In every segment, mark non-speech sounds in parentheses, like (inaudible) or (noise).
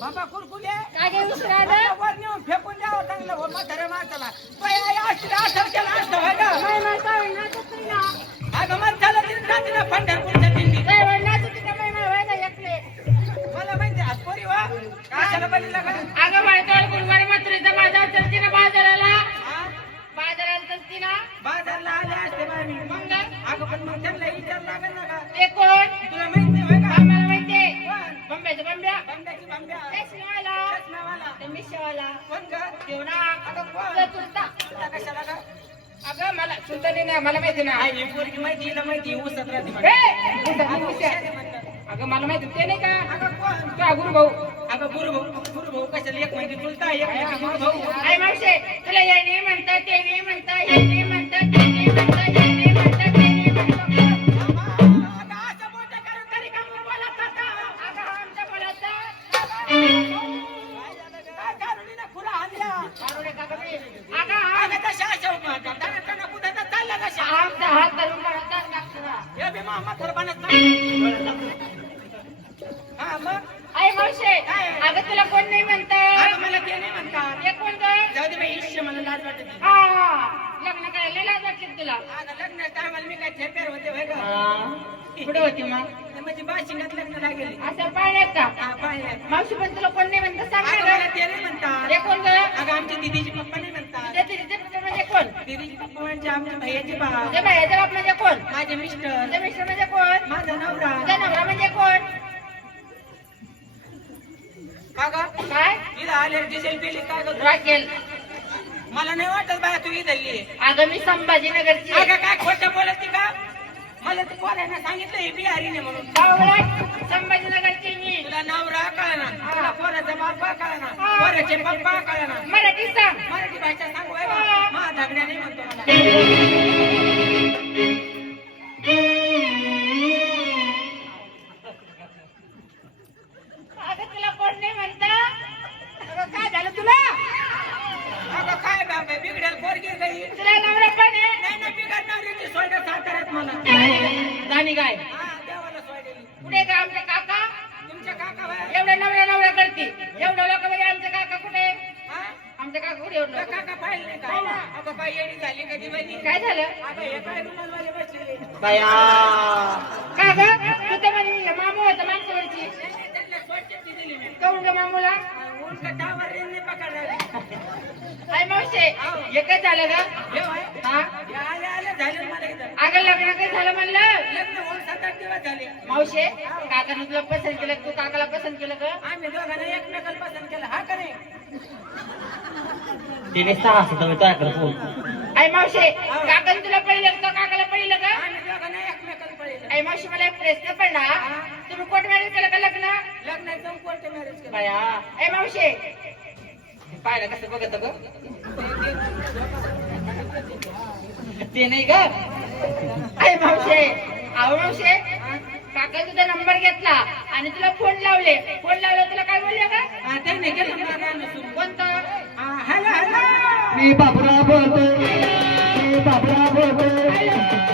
बाबा कुरकुले. काय नेऊन फेकून द्यावं चांगलं. हो म्हाताऱ्या माणसाला. बंब्याचं बंब्या बंड्याची बंड्या चष्मावाला चष्मावाला ते मिशावाला कोण गं? देवना अगं कोण? कशाला मला सुलतानी ना मला माहिती ना आई, ही पोरगी माहिती हिला माहिती ही उसत राहते म्हणे. अगं मला माहिती ते नाही का? अगं कोण? गुरु भाऊ अगं गुरुभाऊ गुरुभाऊ कशाला एक म्हणजे चुलता एक म्हणजे गुरुभाऊ. आई मावशे तुला ये नाही म्हणता ते नाही म्हणता हे नाही अगं तुला कोण नाही म्हणता अगं, मला ते नाही म्हणतात. हे कोण गं? जाऊ दे बाई, इश्य मला लाज वाटते. हा लग्न करायला लाज वाटली तुला. अगं, लग्नाच्या टायमाला मी काय ठेप्यार होते? कुठे होती मग? ते म्हणजे बाशिंगात लग्न लागेल असं पाण्यात का? पाहिलं. मावशी पण तुला कोण नाही म्हणतं? सांग ना मला. ते नाही म्हणतात. हे कोण गं? अगं, आमच्या दिदीचे पप्पा नाही म्हणतात. ते तुझे मिस्टर म्हणजे कोण? दिदीचे पप्पा म्हणजे आमच्या भैयाचे तुझ्या बा बायाचा बाप म्हणजे कोण? माझे मिस्टर. तुझे मिस्टर म्हणजे कोण? माझा नवरा. तुझा नवरा म्हणजे कोण? अगं काय? इथं आले डिझेल पेली काय गं? राखेल मला नाही वाटत बाया तू इथली अगं मी संभाजीनगरची. अगं काय खोटं बोलत का मला ते पोरानं सांगितलं हे बिहारीने म्हणून. संभाजीनगरची मी. तुला नवरा कळना तुला पोराचा बापा कळना हा. पोराचे पप्पा कळना मराठी सांग. मराठी भाषा सांगू आहे हा. का मा धागड्या नाही म्हणतो मला. (laughs) हा देवाला सोयडेली कुठे का आमचे काका? तुमच्या काका बाया एवढे नवरा नवरा करते. एवढं लोक म्हणजे आमचे काका कुठे? हा? आमचे काका कुठे एवढं? काका पाहिलं. का? अगं बाई येणी झाली कधी बाई? काय झालं? हे बसलेले? का ग? तू तर म्हणे मामू होता मागच्यावरची नाही, नाही, त्यांना स्वच्छता दिली मी. काऊन ग मामूला? हे काय झालं हे. हा? हे इथं अगं लग्न काय झालं म्हणलं? लग्न होऊन सात आठ दिवस झाले मावशे काकाने तुला पसंत केलं तू काकाला पसंत केलं ग आम्ही दोघांना एकमेकाला पसंत केलं हा का नाही? तिने सहा सुद्धा मी तुझ्याकडे फोन. आई मावशे काकाने तुला पहिलं का काकाला पहिलं का? आम्ही दोघांना एकमेकाला पडलं आई मावशी मला एक प्रश्न पडला. तुम्ही कोर्ट मॅरेज केलं का लग्न? लग्न कोर्ट मॅरेज केलं. बाया आई मावशे पाहिलं कसं बघत ग ते नाही ग. आई मावशे आहो मावशे काका तुझा नंबर घेतला आणि तुला फोन लावले. फोन लावला तुला काय बोलले का हा, गाणं सुरू. कोणतं? हा, मी बाबरा बोलतो मी बाबरा बोलतो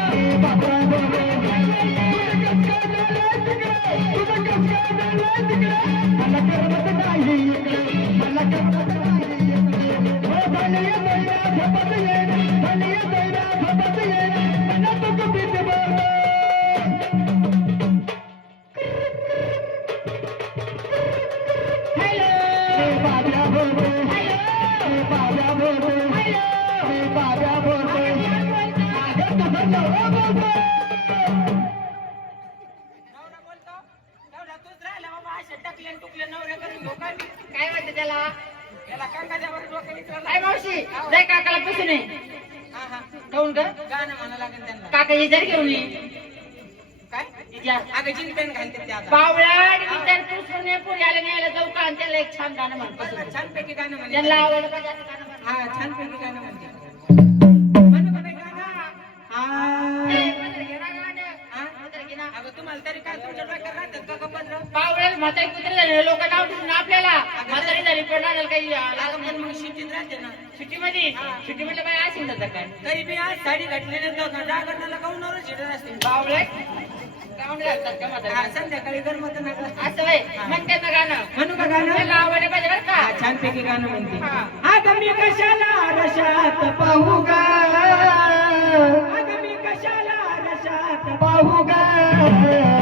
काय म्हणते त्याला? याला कंगाच्यावर डोकं विचारलं आई मावशी? जाय काकाला पुसून ये. हा हा. काऊन ग? गाणं म्हणा लागेल त्यांना. काका इजार घेऊन ये. काय? अगं घालते ते आता. जाऊ का? आणि त्याला एक छान गाणं म्हणतो बरं, छानपैकी गाणं म्हणते. त्यांना आवडलं पाहिजे असं गाणं म्हण. हा छानपैकी गाणं म्हणते. बावळाड म्हातारी कुत्री झाली लोक नाव ठेवून आपल्याला. म्हातारी झाली राहिलं काही मग शिटीत राहते ना. सिटीमध्ये सिटीमध्ये काय असेल त्याचं काय? तरी मी आज साडी घातलेली जागरणाला गाऊनवर शिटत असते बावळट गाऊन घालतात का म्हातारी? संध्याकाळी गरमत ना गं. असं म्हणते ना गाणं. म्हणू का गाणं? आवडलं पाहिजे बरं का. छानपैकी गाणं म्हणते. हा. अगं मी कशाला रशात पाहू गा बाहू गए